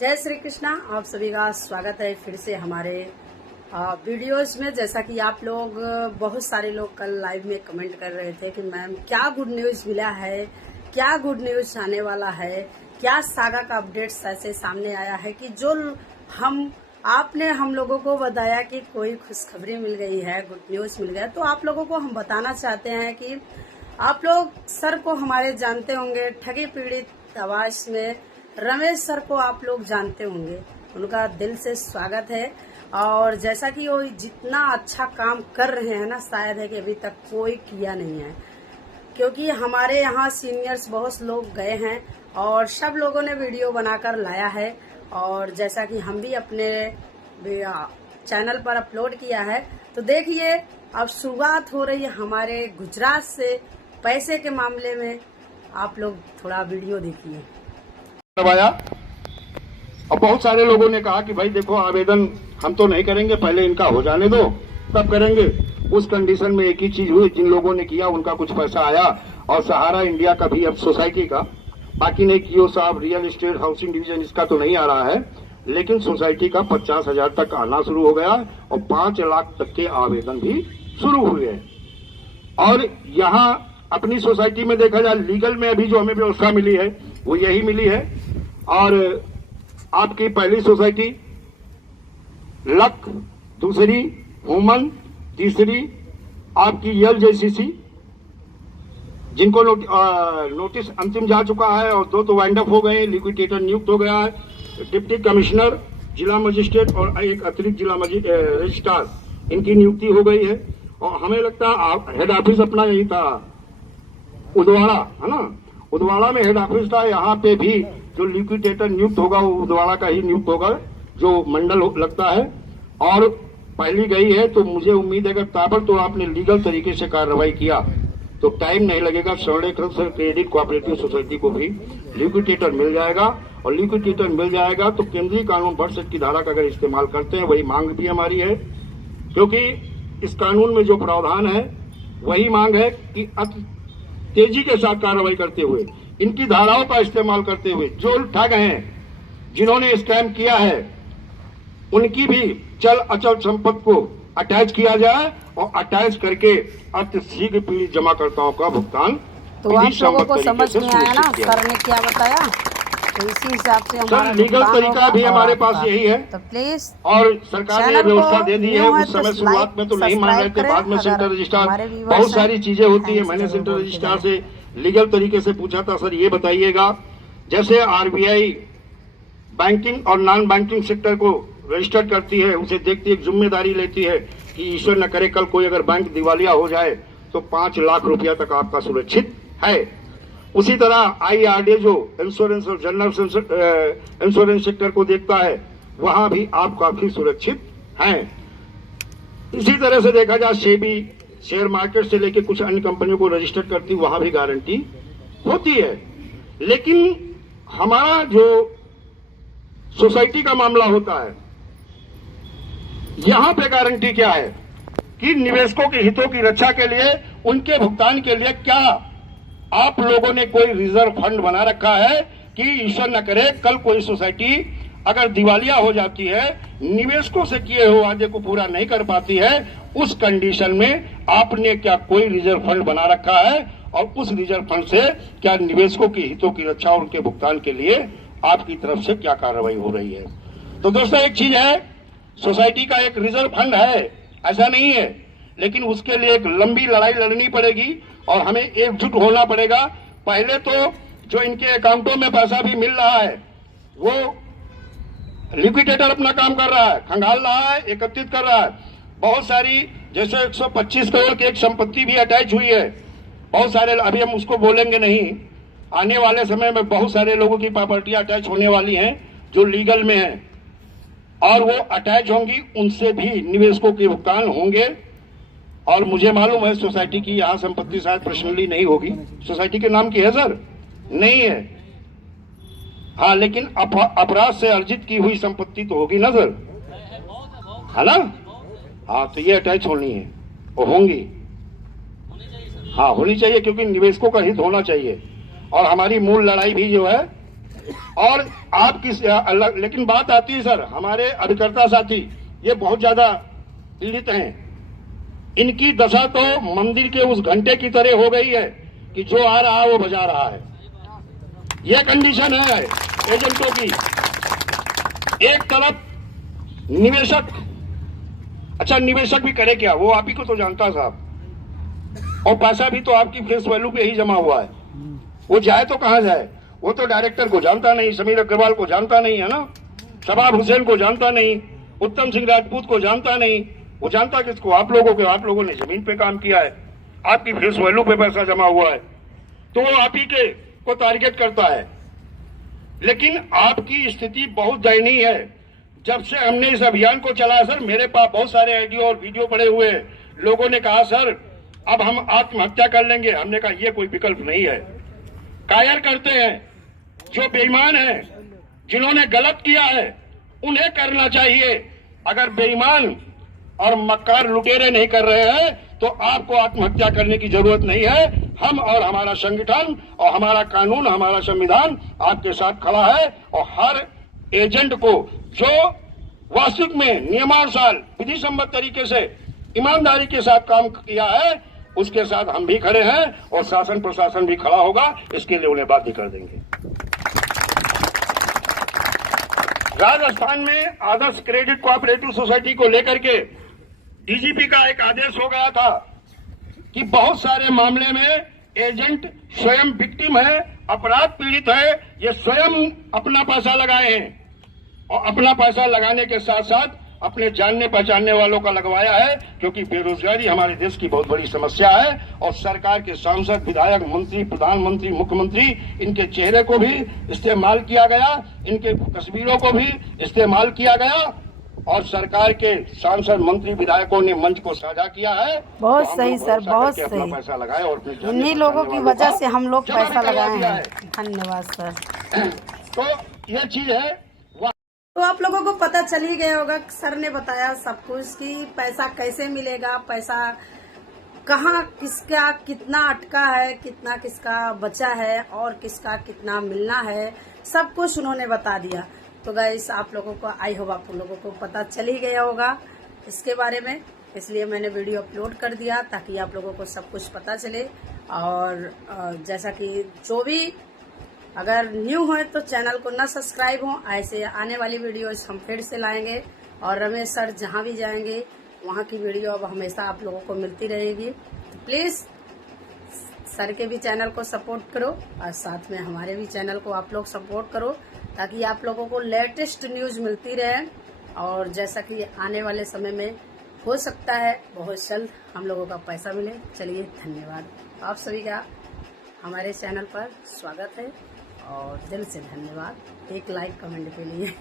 जय श्री कृष्णा। आप सभी का स्वागत है फिर से हमारे वीडियोस में। जैसा कि आप लोग बहुत सारे लोग कल लाइव में कमेंट कर रहे थे कि मैम क्या गुड न्यूज मिला है, क्या गुड न्यूज आने वाला है, क्या सागा का अपडेट्स ऐसे सामने आया है कि जो आपने हम लोगों को बताया कि कोई खुशखबरी मिल गई है, गुड न्यूज मिल गया। तो आप लोगों को हम बताना चाहते हैं कि आप लोग सर को हमारे जानते होंगे, ठगी पीड़ित आवाज में रमेश सर को आप लोग जानते होंगे, उनका दिल से स्वागत है। और जैसा कि वो जितना अच्छा काम कर रहे हैं ना, शायद है कि अभी तक कोई किया नहीं है, क्योंकि हमारे यहाँ सीनियर्स बहुत लोग गए हैं और सब लोगों ने वीडियो बनाकर लाया है। और जैसा कि हम भी अपने चैनल पर अपलोड किया है, तो देखिए अब शुरुआत हो रही है हमारे गुजरात से पैसे के मामले में। आप लोग थोड़ा वीडियो देखिए। करवाया और बहुत सारे लोगों ने कहा कि भाई देखो आवेदन हम तो नहीं करेंगे, पहले इनका हो जाने दो तब करेंगे। उस कंडीशन में एक ही चीज हुई, जिन लोगों ने किया उनका कुछ पैसा आया और सहारा इंडिया का भी अब सोसाइटी का, बाकी नहीं कियो साहब रियल एस्टेट हाउसिंग डिवीजन इसका तो नहीं आ रहा है, लेकिन सोसाइटी का 50,000 तक आना शुरू हो गया और 5 लाख तक के आवेदन भी शुरू हुए हैं। और यहाँ अपनी सोसाइटी में देखा जाए, लीगल में अभी जो हमें व्यवस्था मिली है वो यही मिली है। और आपकी पहली सोसाइटी लक, दूसरी वुमन, तीसरी आपकी एलजेसीसी, जिनको नोटिस अंतिम जा चुका है और 2 तो वाइंड अप हो गए, लिक्विडेटर नियुक्त हो गया है, डिप्टी कमिश्नर, जिला मजिस्ट्रेट और एक अतिरिक्त जिला रजिस्ट्रार, इनकी नियुक्ति हो गई है। और हमें लगता है हेड ऑफिस अपना यही था उदवाड़ा, है ना, उदवाड़ा में हेड ऑफिस था। यहाँ पे भी जो लिक्विडेटर नियुक्त होगा वो उदवाड़ा का ही नियुक्त होगा, जो मंडल लगता है। और पहली गई है तो मुझे उम्मीद है कि ताबड़ तो आपने लीगल तरीके से कार्रवाई किया तो टाइम नहीं लगेगा, स्वर्णिकृत क्रेडिट कोऑपरेटिव सोसाइटी को भी लिक्विडेटर मिल जाएगा। और लिक्विडेटर मिल जाएगा तो केंद्रीय कानून 62 की धारा का अगर इस्तेमाल करते हैं, वही मांग भी हमारी है, क्योंकि इस कानून में जो प्रावधान है वही मांग है कि तेजी के साथ कार्रवाई करते हुए, इनकी धाराओं का इस्तेमाल करते हुए जो ठग हैं, जिन्होंने स्कैम किया है, उनकी भी चल अचल संपत्ति को अटैच किया जाए और अटैच करके अतिशीघ्र पीड़ित जमाकर्ताओं का भुगतान। तो आप लोगों को समझ में आया ना सर ने क्या बताया, तो इसी हिसाब से हमारा लीगल तरीका भी हमारे पास यही है। तो प्लीज और सरकार ने व्यवस्था दे दी है। उस समय शुरुआत में तो नहीं मान रहे थे, बाद में सेंट्रल रजिस्ट्रार, बहुत सारी चीजें होती है। मैंने सेंट्रल रजिस्ट्रार से लीगल तरीके से पूछा था, सर ये बताइएगा, जैसे आरबीआई बैंकिंग और नॉन बैंकिंग सेक्टर को रजिस्टर करती है, उसे देखती है, जिम्मेदारी लेती है कि ईश्वर न करे कल कोई अगर बैंक दिवालिया हो जाए तो 5 लाख रुपया तक आपका सुरक्षित है। उसी तरह आईआरडीए जो इंश्योरेंस और जनरल इंश्योरेंस सेक्टर को देखता है, वहां भी आप काफी सुरक्षित हैं। इसी तरह से देखा जाए, सेबी शेयर मार्केट से लेकर कुछ अन्य कंपनियों को रजिस्टर करती, वहां भी गारंटी होती है। लेकिन हमारा जो सोसाइटी का मामला होता है, यहां पे गारंटी क्या है कि निवेशकों के हितों की रक्षा के लिए, उनके भुगतान के लिए क्या आप लोगों ने कोई रिजर्व फंड बना रखा है कि ईश्वर न करे कल कोई सोसाइटी अगर दिवालिया हो जाती है, निवेशकों से किए हुए वादे को पूरा नहीं कर पाती है, उस कंडीशन में आपने क्या कोई रिजर्व फंड बना रखा है और उस रिजर्व फंड से क्या निवेशकों के हितों की रक्षा और उनके भुगतान के लिए आपकी तरफ से क्या कार्रवाई हो रही है। तो दोस्तों एक चीज है, सोसाइटी का एक रिजर्व फंड है ऐसा नहीं है, लेकिन उसके लिए एक लंबी लड़ाई लड़नी पड़ेगी और हमें एकजुट होना पड़ेगा। पहले तो जो इनके अकाउंटों में पैसा भी मिल रहा है, वो लिक्विडेटर अपना काम कर रहा है, खंगाल रहा है, एकत्रित कर रहा है। बहुत सारी जैसे 125 करोड़ की एक संपत्ति भी अटैच हुई है। बहुत सारे, अभी हम उसको बोलेंगे नहीं, आने वाले समय में बहुत सारे लोगों की प्रॉपर्टियां अटैच होने वाली हैं जो लीगल में है, और वो अटैच होंगी, उनसे भी निवेशकों के भुगतान होंगे। और मुझे मालूम है सोसाइटी की यहाँ संपत्ति शायद पर्सनली नहीं होगी, सोसाइटी के नाम की है सर, नहीं है, हाँ, लेकिन अपराध से अर्जित की हुई संपत्ति तो होगी ना सर, है ना, हाँ, तो ये अटैच होनी है और होंगी, हाँ होनी चाहिए, क्योंकि निवेशकों का हित होना चाहिए। और हमारी मूल लड़ाई भी जो है और आपकी लेकिन बात आती है सर, हमारे अभिकर्ता साथी ये बहुत ज्यादा पीड़ित हैं। इनकी दशा तो मंदिर के उस घंटे की तरह हो गई है कि जो आ रहा है वो बजा रहा है। ये कंडीशन है एजेंटों की। एक तरफ निवेशक, अच्छा निवेशक भी करे क्या, वो आप ही को तो जानता साहब, और पैसा भी तो आपकी फेस वैल्यू पे ही जमा हुआ है। वो जाए तो कहां जाए, वो तो डायरेक्टर को जानता नहीं, समीर अग्रवाल को जानता नहीं है ना, शबाब हुसैन को जानता नहीं, उत्तम सिंह राजपूत को जानता नहीं, वो जानता किसको, आप लोगों को। आप लोगों ने जमीन पे काम किया है, आपकी फेस वैल्यू पे पैसा जमा हुआ है, तो वो आप ही के को टारगेट करता है। लेकिन आपकी स्थिति बहुत दयनीय है। जब से हमने इस अभियान को चलाया सर, मेरे पास बहुत सारे ऑडियो और वीडियो पड़े हुए हैं। लोगों ने कहा सर अब हम आत्महत्या कर लेंगे। हमने कहा ये कोई विकल्प नहीं है। कायर करते हैं, जो बेईमान है, जिन्होंने गलत किया है, उन्हें करना चाहिए। अगर बेईमान और मक्कार लुटेरे नहीं कर रहे हैं तो आपको आत्महत्या करने की जरूरत नहीं है। हम और हमारा संगठन और हमारा कानून, हमारा संविधान आपके साथ खड़ा है। और हर एजेंट को जो वास्तविक में नियमानुसार विधि सम्मत तरीके से ईमानदारी के साथ काम किया है, उसके साथ हम भी खड़े हैं और शासन प्रशासन भी खड़ा होगा। इसके लिए उन्हें बाध्य कर देंगे। राजस्थान में आदर्श क्रेडिट कोऑपरेटिव सोसाइटी को लेकर के डीजीपी का एक आदेश हो गया था कि बहुत सारे मामले में एजेंट स्वयं विक्टिम है, अपराध पीड़ित है, ये स्वयं अपना पैसा लगाए हैं और अपना पैसा लगाने के साथ साथ अपने जानने पहचानने वालों का लगवाया है, क्योंकि बेरोजगारी हमारे देश की बहुत बड़ी समस्या है। और सरकार के सांसद, विधायक, मंत्री, प्रधानमंत्री, मुख्यमंत्री, इनके चेहरे को भी इस्तेमाल किया गया, इनके तस्वीरों को भी इस्तेमाल किया गया और सरकार के सांसद, मंत्री, विधायकों ने मंच को साझा किया है। बहुत सही सर, बहुत सही। अपना पैसा लगाए और इन्हीं लोगों की वजह से हम लोग पैसा लगाए हैं। धन्यवाद सर। तो ये चीज है। तो आप लोगों को पता चल ही गया होगा, सर ने बताया सब कुछ कि पैसा कैसे मिलेगा, पैसा कहाँ किसका कितना अटका है, कितना किसका बचा है और किसका कितना मिलना है, सब कुछ उन्होंने बता दिया। तो गाइस आप लोगों को आई होप आप लोगों को पता चल ही गया होगा इसके बारे में, इसलिए मैंने वीडियो अपलोड कर दिया ताकि आप लोगों को सब कुछ पता चले। और जैसा कि जो भी अगर न्यू हो तो चैनल को ना सब्सक्राइब हो, ऐसे आने वाली वीडियोस हम फिर से लाएंगे। और रमेश सर जहां भी जाएंगे वहां की वीडियो अब हमेशा आप लोगों को मिलती रहेगी। तो प्लीज सर के भी चैनल को सपोर्ट करो और साथ में हमारे भी चैनल को आप लोग सपोर्ट करो ताकि आप लोगों को लेटेस्ट न्यूज मिलती रहे। और जैसा कि आने वाले समय में हो सकता है बहुत जल्द हम लोगों का पैसा मिले। चलिए धन्यवाद आप सभी का हमारे चैनल पर स्वागत है और दिल से धन्यवाद एक लाइक कमेंट के लिए।